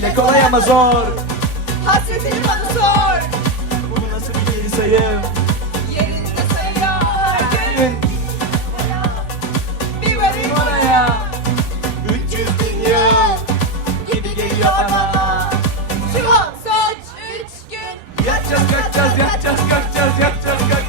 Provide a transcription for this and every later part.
bile kolay ama zor. Hasretini bana sor. Bunu nasıl bir geri sayım Yerinde sayıyor. Her gün. Bir varayım. Oraya 300 bin yıl Gibi geliyor bana. Şu an saç 3 gün. Yatacağız kaçacağız yatacağız kaçacağız yatacağız kaçacağız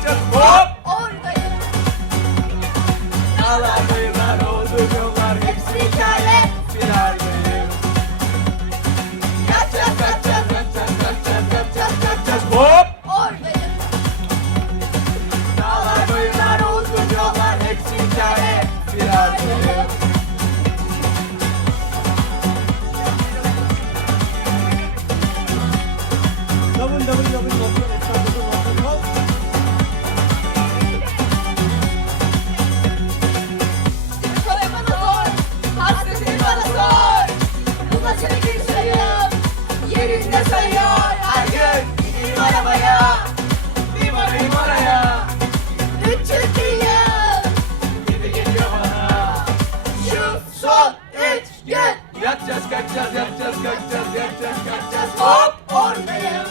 son, üç, gel. Yatacağız, kalkacağız, yatacağız, kalkacağız, yatacağız, kalkacağız. Hop ortaya.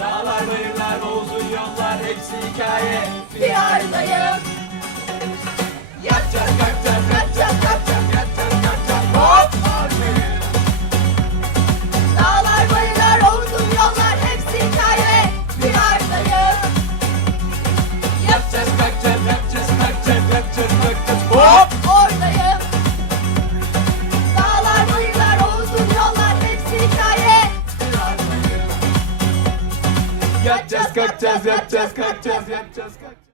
Dağlar, bayırlar, o uzun yollar hepsi hikaye. Bir aradayım. Kaçacağız, yapacağız, kaçacağız, yapacağız, kaçacağız.